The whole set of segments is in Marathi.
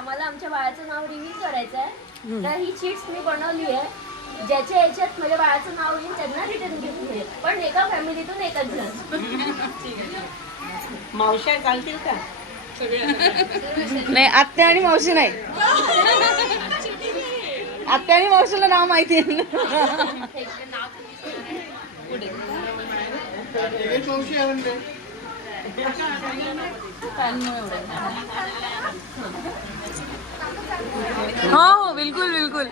आम्हाला आमच्या बाळाचं नाव रिव्हील करायचं आहे, तर ही चीट्स मी बनवली आहे. ज्याच्या याच्यात माझ्या बाळाचं नाव येईल त्यांना रिटर्न गिफ्ट मिळेल, पण एका फॅमिलीतून एकच जण. मावश्या चालतील का? नाही, आत्या आणि मावशी नाही. आत्या आणि मावशीला नाव माहिती आहे ना. हो हो, बिलकुल बिलकुल.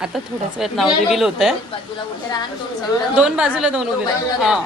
आता थोड्याच वेळात नाव रिव्हील होत आहे. दोन बाजूला दोन उभे राहा.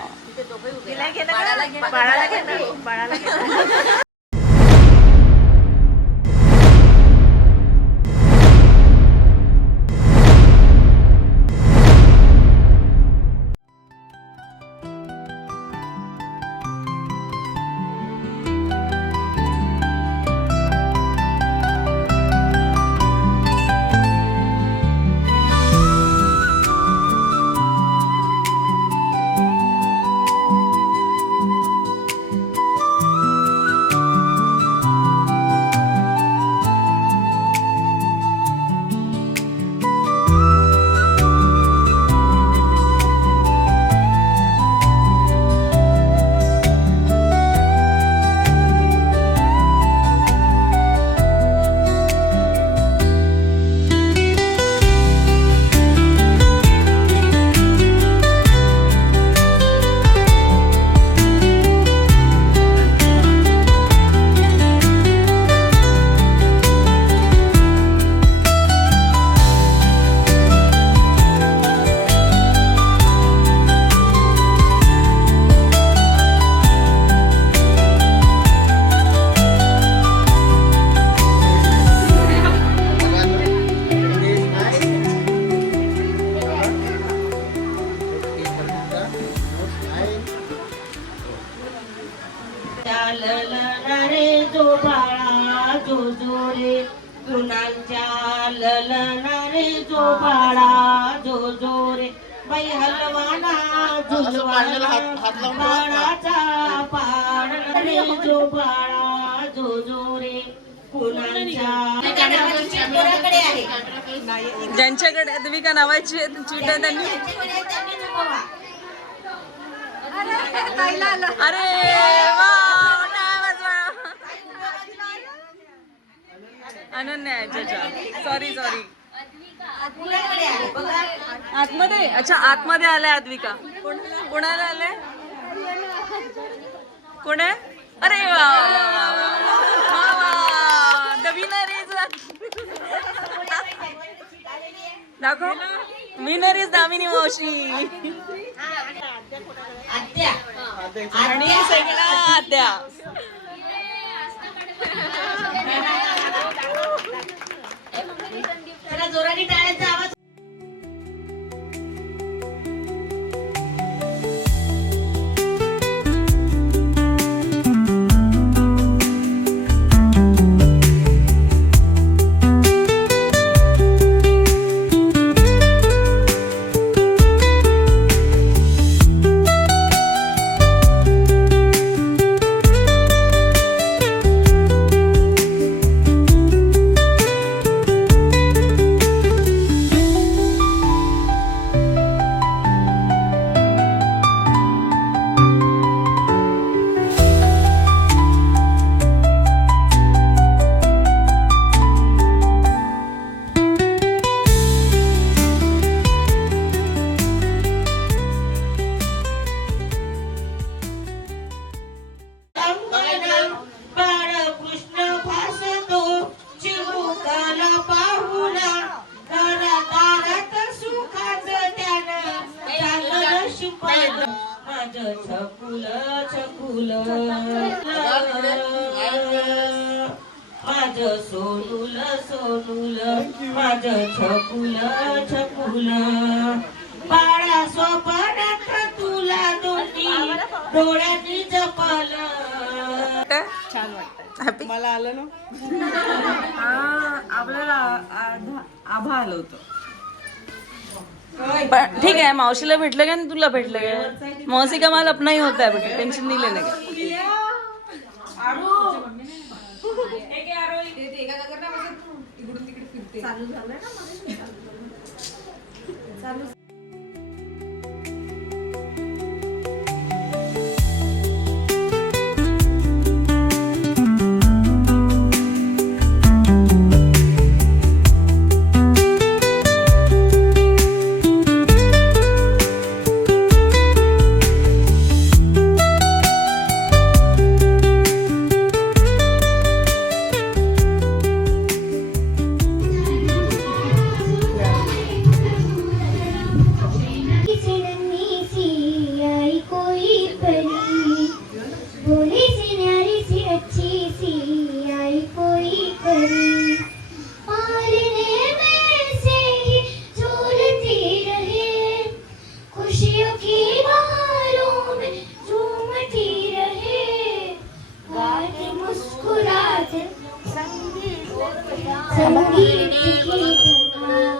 बाई हलवाना झुलवाना बाळाचा पाड रे जो बाळा जो जो रे ज्यांच्याकडे अद्विका नावाची चीट आहे त्यांनी. अरे वा, अनन्या याच्या. सॉरी सॉरी, आतमध्ये. अच्छा, आतमध्ये आलाय अद्विका. कोणाला आलाय? कोण आहे? अरे वा, द विनर इज. दाखव, विनर इज दामिनी मावशी आणि सगळा आत्या. जोराने टाळ्यांचा आवाज. माझं सोनूल सोनूल माझं छकुल छकुल बाळा स्वप्नात तुला दोन्ही डोळ्यांनी जपल. छान वाटतं. मला आलं ना. आपल्याला आभा आलं होतं. ठीक है, मावशीला भेटलं का तुला भेटलं का? मौसी का माल अपना ही होता है बेटा, टेंशन नहीं लेने का. चालू झालंय ना मला चालू संगीत की तरह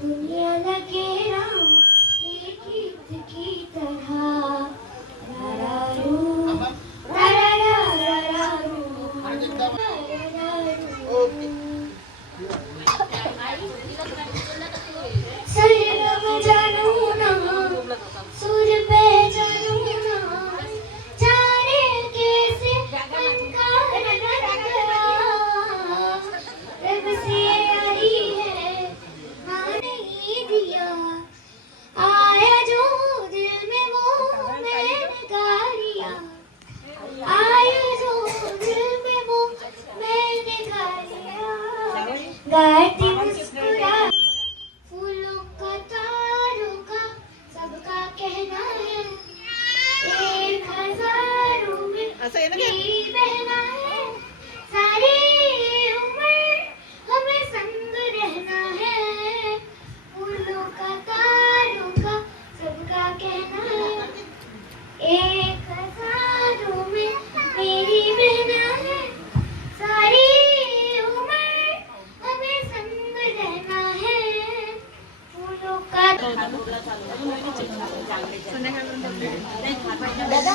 दुनिया लगे राम के गीत की तरह रारारू, रारारारारू, सरगम जानू ना सुर पे जानू ना चारे कैसे मन का रगड़ा रब से आई है हाँ नहीं दिया आया जो दिल में वो मैंने गा लिया आया जो दिल में वो मैंने गा लिया गाती मुस्कुरा फूलों का तारों का सबका कहना है 1000 में मेरी बहना है सारी उम्र हमें संग रहना है फूलों का तारों का सबका कहना है 1000 में मेरी बहना है सारी उम्र हमें संग रहना है फूलों का दादा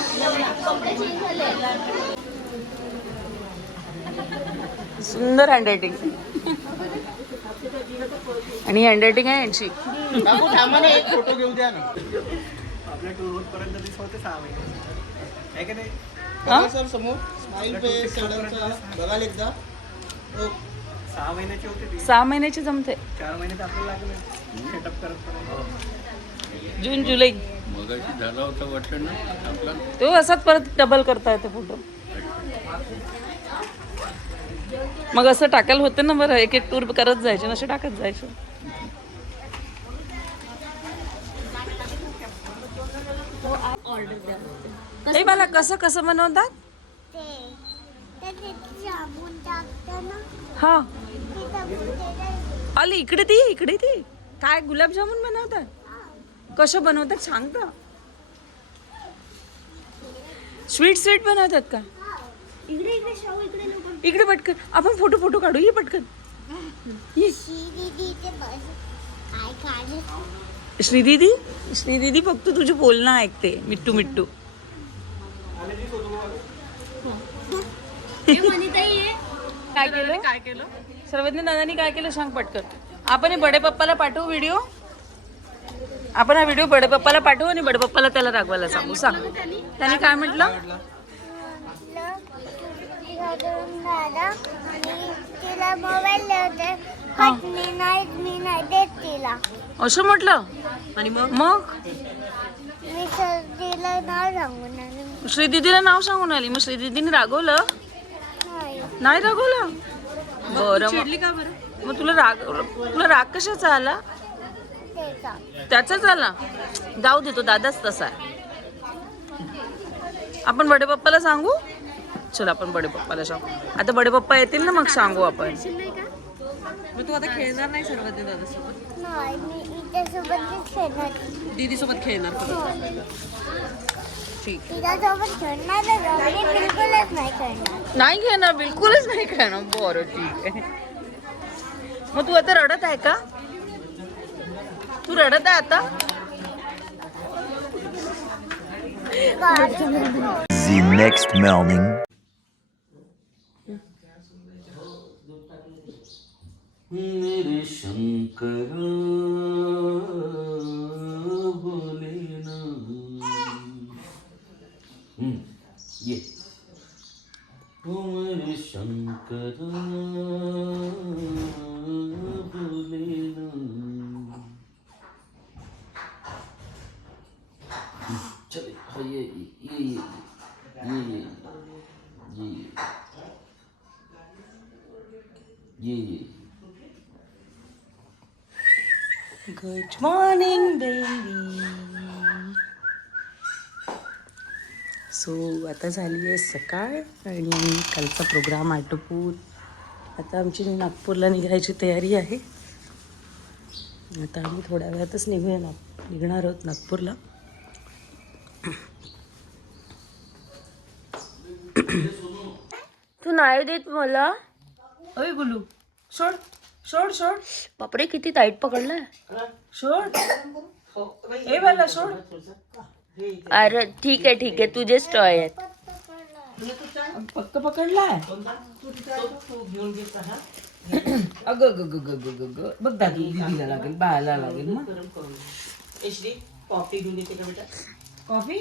कपडे चेंज झाले. सुंदर हँडरायटिंग आणि हँडरायटिंग आहे यांची. बाबू थांबा ना, एक फोटो घेऊ द्या ना. आपल्या टूर पर्यंत दिसत होते 6 महिने आहे की नाही. हा? बघा सर समोर स्माइल पे सडनचा बघाल एकदा. 6 महिन्याची होती ती. 6 महिन्याची जमते. 4 महिने तर आपल्याला लागले सेटअप करत. जून जुलै मगाशी झाला होता वाटलं ना आपला. तो असाच परत डबल करता येते फोटो. मग असं टाकायला होतं ना बरं, एक एक टूर करत जायचे असे टाकत जायचं. ए मला कसं कसं बनवतात. जामून टाकताना हा ते आली इकडे ती काय गुलाबजामुन बनवतात. कसं बनवतात सांगता. स्वीट बनवतात का. इकडे शाहू इकडे नको इकडे पटकन आपण फोटो काढू. ये पटकन ये. दीदी बस काय काढ श्रीदीदी फक्त तुझे बोलणं ऐकते. मिट्टू काय केलं सर्वज्ञ दादानी काय केलं सांग पटकन. आपण हे बडे पप्पाला पाठवू व्हिडिओ. आपण हा व्हिडिओ बडे पप्पाला पाठवू आणि बडे पप्पाला त्याला रागवायला सांगू. सांग त्याने काय म्हटलं. दादा तिला मोबाईल देते पण मी नाही देत तिला. असं म्हटलं. आणि मग मी तिला नाव सांगून आले. श्रीदीदीला नाव सांगून आली. मग श्रीदीदीने रागवलं नाही. रागवलं बरं. मग तुला राग कशाचा आला. त्याचाच आला. जाऊ दे, तो दादाच तसा आहे. आपण बडे पप्पाला सांगू. चल आपण बडे पप्पाला सांगू. आता बडे पप्पा येतील ना मग सांगू आपण. मग तू आता खेळणार नाही सर्वज्ञ दादासोबत. नाही मी इच्यासोबतच खेळणार. दीदी सोबत खेळणार ठीक. तिच्यासोबत खेळणार मी बिलकुलच नाही खेळणार. नाही खेळणार. बिलकुलच नाही खेळणार. बरं ठीक आहे. मग तू आता रडत आहे का. तू रडत आहे आता. The next morning. मेरे शंकर भोलेनाथ ये ओ मेरे शंकर भोलेनाथ चले हाँ ये गुड मॉर्निंग बेबी. सो आता झाली आहे सकाळ आणि कालचा प्रोग्राम आटोपून आता आमची नागपूरला निघायची तयारी आहे. आता आम्ही थोड्या वेळातच निघणार आहोत नागपूरला. तू नाही देत मला. अय गुलू सोड सोड सोड. बापरे किती टाईट पकडलाय. सोड ए बाला सोड. अरे ठीक आहे तुझेच टॉय आहेत. पक्क पकडलाय. अगं ग ग ग ग ग ग बघ दादू दीदीला लागेल बाळाला लागेल मग. कॉफी घेऊन येते का बेटा? कॉफी